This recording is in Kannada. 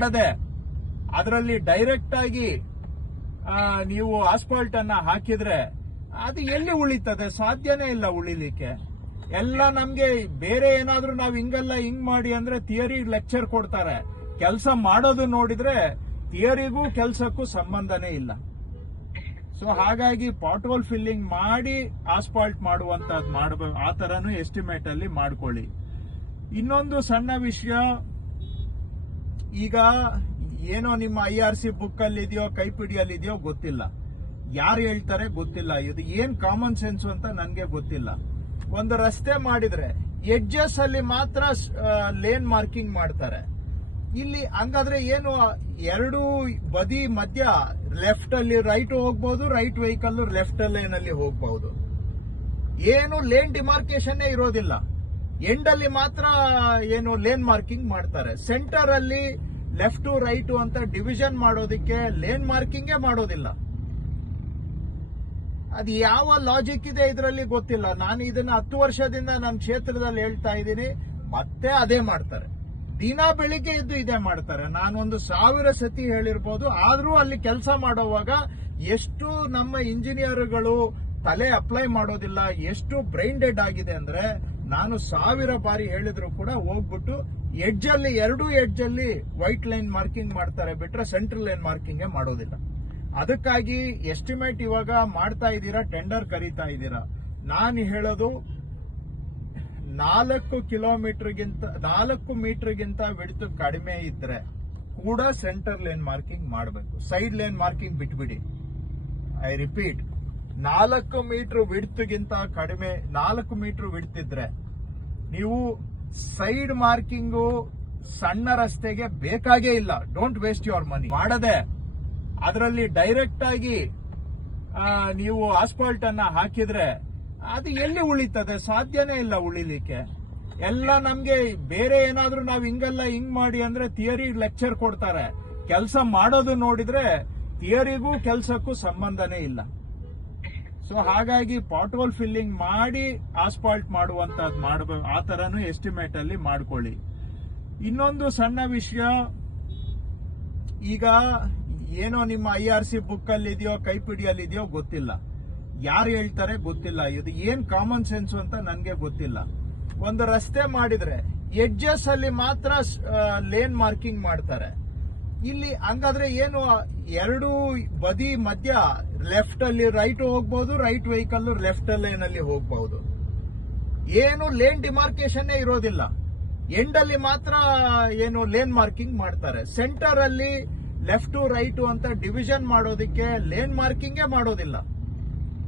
ಮಾಡದೆ ಅದರಲ್ಲಿ ಡೈರೆಕ್ಟ್ ಆಗಿ ನೀವು ಆಸ್ಫಾಲ್ಟ್ ಅನ್ನ ಹಾಕಿದ್ರೆ ಅದು ಎಲ್ಲಿ ಉಳಿತದೆ? ಸಾಧ್ಯನೇ ಇಲ್ಲ ಉಳಿಲಿಕ್ಕೆ. ಎಲ್ಲ ನಮ್ಗೆ ಬೇರೆ ಏನಾದ್ರೂ ನಾವು ಹಿಂಗಲ್ಲ ಹಿಂಗ್ ಮಾಡಿ ಅಂದ್ರೆ ಥಿಯರಿ ಲೆಕ್ಚರ್ ಕೊಡ್ತಾರೆ. ಕೆಲಸ ಮಾಡೋದು ನೋಡಿದ್ರೆ ಥಿಯರಿಗೂ ಕೆಲಸಕ್ಕೂ ಸಂಬಂಧನೇ ಇಲ್ಲ. ಸೊ ಹಾಗಾಗಿ ಪಾಟ್ ಹೋಲ್ ಫಿಲ್ಲಿಂಗ್ ಮಾಡಿ ಆಸ್ಫಾಲ್ಟ್ ಮಾಡುವಂತದ್ದು ಮಾಡಬೇಕು. ಆ ತರನು ಎಸ್ಟಿಮೇಟ್ ಅಲ್ಲಿ ಮಾಡ್ಕೊಳ್ಳಿ. ಇನ್ನೊಂದು ಸಣ್ಣ ವಿಷಯ, ಈಗ ಏನೋ ನಿಮ್ಮ IRC ಬುಕ್ ಅಲ್ಲಿ ಇದೆಯೋ ಕೈಪಿಡಿಯಲ್ಲಿ ಇದೆಯೋ ಗೊತ್ತಿಲ್ಲ, ಯಾರು ಹೇಳ್ತಾರೆ ಗೊತ್ತಿಲ್ಲ, ಇದು ಏನ್ ಕಾಮನ್ ಸೆನ್ಸ್ ಅಂತ ನನ್ಗೆ ಗೊತ್ತಿಲ್ಲ. ಒಂದು ರಸ್ತೆ ಮಾಡಿದ್ರೆ ಎಡ್ಜಸ್ ಅಲ್ಲಿ ಮಾತ್ರ ಲೇನ್ ಮಾರ್ಕಿಂಗ್ ಮಾಡ್ತಾರೆ. ಇಲ್ಲಿ ಹಂಗಾದ್ರೆ ಏನು, ಎರಡು ಬದಿ ಮಧ್ಯ ಲೆಫ್ಟ್ ಅಲ್ಲಿ ರೈಟ್ ಹೋಗ್ಬಹುದು, ರೈಟ್ ವೆಹಿಕಲ್ ಲೆಫ್ಟ್ ಲೈನ್ ಅಲ್ಲಿ ಹೋಗ್ಬಹುದು. ಏನು ಲೇನ್ ಡಿಮಾರ್ಕೇಶನ್ ಇರೋದಿಲ್ಲ. ಎಂಡ್ ಅಲ್ಲಿ ಮಾತ್ರ ಏನು ಲೇನ್ ಮಾರ್ಕಿಂಗ್ ಮಾಡ್ತಾರೆ. ಸೆಂಟರ್ ಅಲ್ಲಿ ಲೆಫ್ಟ್ ರೈಟ್ ಅಂತ ಡಿವಿಷನ್ ಮಾಡೋದಕ್ಕೆ ಲೇನ್ ಮಾರ್ಕಿಂಗೇ ಮಾಡೋದಿಲ್ಲ. ಅದು ಯಾವ ಲಾಜಿಕ್ ಇದೆ ಇದರಲ್ಲಿ ಗೊತ್ತಿಲ್ಲ. ನಾನು ಇದನ್ನ 10 ವರ್ಷದಿಂದ ನನ್ನ ಕ್ಷೇತ್ರದಲ್ಲಿ ಹೇಳ್ತಾ ಇದ್ದೀನಿ, ಮತ್ತೆ ಅದೇ ಮಾಡ್ತಾರೆ. ದಿನ ಬೆಳಿಗ್ಗೆ ಇದ್ದು ಇದೇ ಮಾಡ್ತಾರೆ. ನಾನೊಂದು 1000 ಸತಿ ಹೇಳಿರ್ಬೋದು, ಆದ್ರೂ ಅಲ್ಲಿ ಕೆಲಸ ಮಾಡುವಾಗ ಎಷ್ಟು ನಮ್ಮ ಇಂಜಿನಿಯರ್ಗಳು ತಲೆ ಅಪ್ಲೈ ಮಾಡೋದಿಲ್ಲ, ಎಷ್ಟು ಬ್ರೈನ್ ಡೆಡ್ ಆಗಿದೆ ಅಂದ್ರೆ, ನಾನು 1000 ಬಾರಿ ಹೇಳಿದ್ರು ಕೂಡ ಹೋಗ್ಬಿಟ್ಟು ಎಡ್ಜ್ ಅಲ್ಲಿ, ಎರಡು ಎಡ್ಜ್ ಅಲ್ಲಿ ವೈಟ್ ಲೈನ್ ಮಾರ್ಕಿಂಗ್ ಮಾಡ್ತಾರೆ ಬಿಟ್ರೆ ಸೆಂಟ್ರಲ್ ಲೈನ್ ಮಾರ್ಕಿಂಗ್ ಮಾಡೋದಿಲ್ಲ. ಅದಕ್ಕಾಗಿ ಎಸ್ಟಿಮೇಟ್ ಇವಾಗ ಮಾಡ್ತಾ ಇದ್ದೀರಾ, ಟೆಂಡರ್ ಕರೀತಾ ಇದ್ದೀರಾ. ನಾನು ಹೇಳೋದು 4 ಮೀಟರ್ಗಿಂತ ವಿಡ್ತ್ ಕಡಿಮೆ ಇದ್ರೆ ಕೂಡ ಸೆಂಟರ್ ಲೈನ್ ಮಾರ್ಕಿಂಗ್ ಮಾಡಬೇಕು. ಸೈಡ್ ಲೈನ್ ಮಾರ್ಕಿಂಗ್ ಬಿಟ್ಬಿಡಿ. ಐ ರಿಪೀಟ್, 4 ಮೀಟರ್ ವಿಡ್ತ್ಗಿಂತ ಕಡಿಮೆ, 4 ಮೀಟರ್ ವಿಡ್ತ್ ಇದ್ರೆ ನೀವು ಸೈಡ್ ಮಾರ್ಕಿಂಗು ಸಣ್ಣ ರಸ್ತೆಗೆ ಬೇಕಾಗೇ ಇಲ್ಲ. Don't waste your money. ಮಾಡದೆ ಅದರಲ್ಲಿ ಡೈರೆಕ್ಟ್ ಆಗಿ ನೀವು ಆಸ್ಫಾಲ್ಟ್ ಅನ್ನ ಹಾಕಿದ್ರೆ ಅದು ಎಲ್ಲಿ ಉಳಿತದೆ? ಸಾಧ್ಯನೇ ಇಲ್ಲ ಉಳಿಲಿಕ್ಕೆ. ಎಲ್ಲ ನಮ್ಗೆ ಬೇರೆ ಏನಾದ್ರೂ ನಾವು ಹಿಂಗಲ್ಲ ಹಿಂಗ್ ಮಾಡಿ ಅಂದ್ರೆ ಥಿಯರಿ ಲೆಕ್ಚರ್ ಕೊಡ್ತಾರೆ. ಕೆಲಸ ಮಾಡೋದು ನೋಡಿದ್ರೆ ಥಿಯರಿಗೂ ಕೆಲಸಕ್ಕೂ ಸಂಬಂಧನೇ ಇಲ್ಲ. ಸೊ ಹಾಗಾಗಿ ಪಾಟ್ ಹೋಲ್ ಫಿಲ್ಲಿಂಗ್ ಮಾಡಿ ಆಸ್ಫಾಲ್ಟ್ ಮಾಡುವಂತದ್ದು ಮಾಡಬೇಕು. ಆ ತರನು ಎಸ್ಟಿಮೇಟ್ ಅಲ್ಲಿ ಮಾಡ್ಕೊಳ್ಳಿ. ಇನ್ನೊಂದು ಸಣ್ಣ ವಿಷಯ, ಈಗ ಏನೋ ನಿಮ್ಮ IRC ಬುಕ್ ಅಲ್ಲಿ ಇದೆಯೋ ಕೈಪಿಡಿಯಲ್ಲಿ ಇದೆಯೋ ಗೊತ್ತಿಲ್ಲ, ಯಾರು ಹೇಳ್ತಾರೆ ಗೊತ್ತಿಲ್ಲ, ಇದು ಏನ್ ಕಾಮನ್ ಸೆನ್ಸ್ ಅಂತ ನನ್ಗೆ ಗೊತ್ತಿಲ್ಲ. ಒಂದು ರಸ್ತೆ ಮಾಡಿದ್ರೆ ಎಡ್ಜಸ್ ಅಲ್ಲಿ ಮಾತ್ರ ಲೇನ್ ಮಾರ್ಕಿಂಗ್ ಮಾಡ್ತಾರೆ. ಇಲ್ಲಿ ಹಂಗಾದ್ರೆ ಏನು, ಎರಡು ಬದಿ ಮಧ್ಯ ಲೆಫ್ಟ್ ಅಲ್ಲಿ ರೈಟ್ ಹೋಗ್ಬಹುದು, ರೈಟ್ ವೆಹಿಕಲ್ ಲೆಫ್ಟ್ ಲೈನ್ ಅಲ್ಲಿ ಹೋಗ್ಬಹುದು. ಏನು ಲೇನ್ ಡಿಮಾರ್ಕೇಶನ್ ಇರೋದಿಲ್ಲ. ಎಂಡ್ ಅಲ್ಲಿ ಮಾತ್ರ ಏನು ಲೇನ್ ಮಾರ್ಕಿಂಗ್ ಮಾಡ್ತಾರೆ. ಸೆಂಟರ್ ಅಲ್ಲಿ ಲೆಫ್ಟ್ ರೈಟ್ ಅಂತ ಡಿವಿಷನ್ ಮಾಡೋದಕ್ಕೆ ಲೇನ್ ಮಾರ್ಕಿಂಗೇ ಮಾಡೋದಿಲ್ಲ.